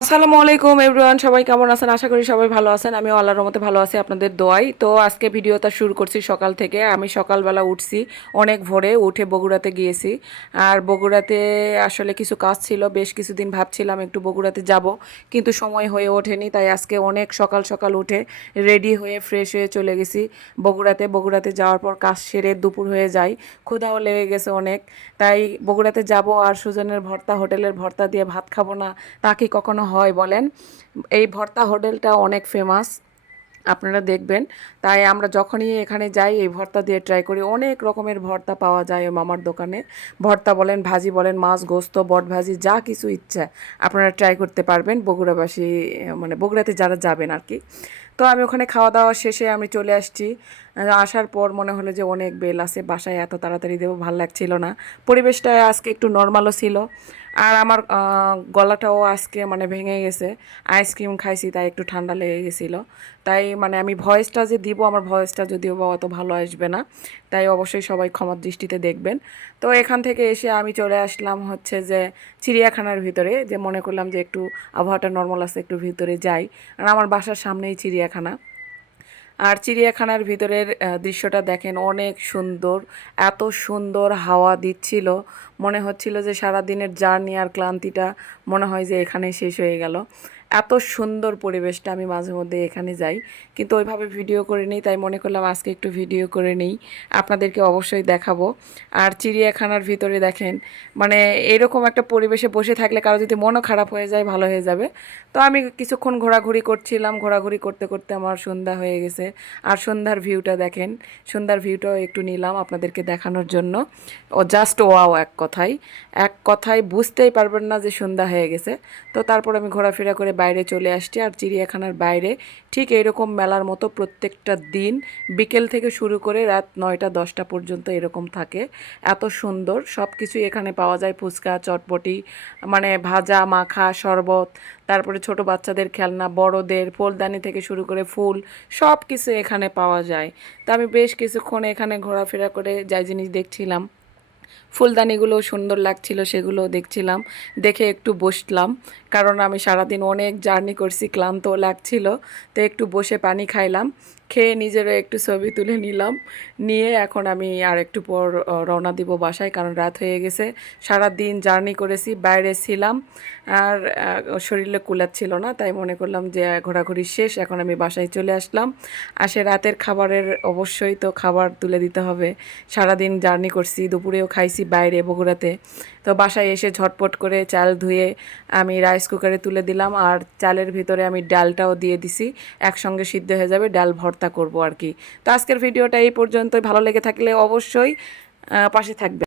আসসালামু আলাইকুম এভরিওয়ান, সবাই কেমন আছেন? আশা করি সবাই ভালো আছেন। আমি আল্লাহর রহমতে ভালো আছি, আপনাদের দোয়াই তো আজকে ভিডিওটা শুরু করছি সকাল থেকে। আমি সকালবেলা উঠছি, অনেক ভোরে উঠে বগুড়াতে গিয়েছি। আর বগুড়াতে আসলে কিছু কাজ ছিল, বেশ কিছুদিন ভাবছিলাম একটু বগুড়াতে যাব, কিন্তু সময় হয়ে ওঠেনি, তাই আজকে অনেক সকাল সকাল উঠে রেডি হয়ে ফ্রেশ হয়ে চলে গেছি বগুড়াতে। বগুড়াতে যাওয়ার পর কাজ সেরে দুপুর হয়ে যায়, ক্ষুধাও লেগে গেছে অনেক। তাই বগুড়াতে যাব আর সুজনের ভর্তা, হোটেলের ভর্তা দিয়ে ভাত খাব না, তা কি কখনো হয় বলেন। এই ভর্তা হোটেলটা অনেক ফেমাস আপনারা দেখবেন। তাই আমরা যখনই এখানে যাই, এই ভর্তা দিয়ে ট্রাই করি। অনেক রকমের ভর্তা পাওয়া যায় মামার দোকানে। ভর্তা বলেন, ভাজি বলেন, মাছ, গোস্ত, বট ভাজি, যা কিছু ইচ্ছা, আপনারা ট্রাই করতে পারবেন। বগুড়াবাসী মানে বগুড়াতে যারা যাবেন আর কি। তো আমি ওখানে খাওয়া দাওয়া শেষে আমি চলে আসছি। আসার পর মনে হলো যে অনেক বেল আছে, বাসায় এত তাড়াতাড়ি দেবো, ভালো লাগছিল না। পরিবেশটা আজকে একটু নর্মালও ছিল। আর আমার গলাটাও আজকে মানে ভেঙে গেছে। আইসক্রিম খাইছি, তাই একটু ঠান্ডা লেগে গেছিল। তাই মানে আমি ভয়েসটা যে দিব, আমার ভয়েসটা যদিও বা অত ভালো আসবে না। তাই অবশ্যই সবাই ক্ষমার দৃষ্টিতে দেখবেন। তো এখান থেকে এসে আমি চলে আসলাম হচ্ছে যে চিড়িয়াখানার ভিতরে। যে মনে করলাম যে একটু আবহাওয়াটা নর্মাল আছে, একটু ভিতরে যাই। আর আমার বাসার সামনেই চিড়িয়াখানা। আর চিড়িয়াখানার ভিতরের দৃশ্যটা দেখেন অনেক সুন্দর এত সুন্দর হাওয়া দিচ্ছিল। মনে হচ্ছিল যে সারা দিনের জার্নি আর ক্লান্তিটা মনে হয় যে এখানেই শেষ হয়ে গেল। এত সুন্দর পরিবেশটা আমি মাঝে মধ্যে এখানে যাই। কিন্তু ওইভাবে ভিডিও করে নিই, তাই মনে করলাম আজকে একটু ভিডিও করে নিই। আপনাদেরকে অবশ্যই দেখাবো। আর চিড়িয়াখানার ভিতরে দেখেন মানে এরকম একটা পরিবেশে বসে থাকলে কারও যদি মনও খারাপ হয়ে যায়, ভালো হয়ে যাবে। তো আমি কিছুক্ষণ ঘোরাঘুরি করছিলাম। ঘোরাঘুরি করতে করতে আমার সন্ধ্যা হয়ে গেছে। আর সন্ধ্যার ভিউটা দেখেন, সন্ধ্যার ভিউটাও একটু নিলাম আপনাদেরকে দেখানোর জন্য। ও জাস্ট ওয়াও এক কথায় এক কথায় বুঝতেই পারবেন না যে সন্ধ্যা হয়ে গেছে। তো তারপর আমি ঘোরাফেরা করে বাইরে চলে আসছি আর চিড়িয়াখানার বাইরে ঠিক এইরকম মেলার মতো প্রত্যেকটা দিন বিকেল থেকে শুরু করে রাত নয়টা, দশটা পর্যন্ত এরকম থাকে। এত সুন্দর সব কিছুই এখানে পাওয়া যায়। ফুচকা, চটপটি মানে ভাজা, মাখা, শরবত, তারপরে ছোট বাচ্চাদের খেলনা, বড়দের, ফুলদানি থেকে শুরু করে ফুল সব কিছু এখানে পাওয়া যায়। তা আমি বেশ কিছুক্ষণ এখানে ঘোরাফেরা করে যাই জিনিস দেখছিলাম। ফুলদানিগুলো সুন্দর লাগছিল, সেগুলো দেখছিলাম। দেখে একটু বসলাম, কারণ আমি সারাদিন অনেক জার্নি করছি, ক্লান্ত লাগছিল, তো একটু বসে পানি খাইলাম। খেয়ে নিজেরও একটু ছবি তুলে নিলাম। নিয়ে এখন আমি আর একটু পর রওনা দিব বাসায় কারণ রাত হয়ে গেছে। সারা দিন জার্নি করেছি, বাইরে ছিলাম। আর শরীরে কুলাচ্ছিল না, তাই মনে করলাম যে ঘোরাঘুরি শেষ, এখন আমি বাসায় চলে আসলাম। আসে রাতের খাবারের অবশ্যই তো খাবার তুলে দিতে হবে। সারাদিন জার্নি করছি, দুপুরেও খাইছি বাইরে বগুড়াতে। তো বাসায় এসে ঝটপট করে চাল ধুয়ে আমি রাইস কুকারে তুলে দিলাম। আর চালের ভিতরে আমি ডালটাও দিয়ে দিছি। একসঙ্গে সিদ্ধ হয়ে যাবে, ডাল ভর্তা করব আর কি। তো আজকের ভিডিওটা এই পর্যন্তই। ভালো লেগে থাকলে অবশ্যই পাশে থাকবে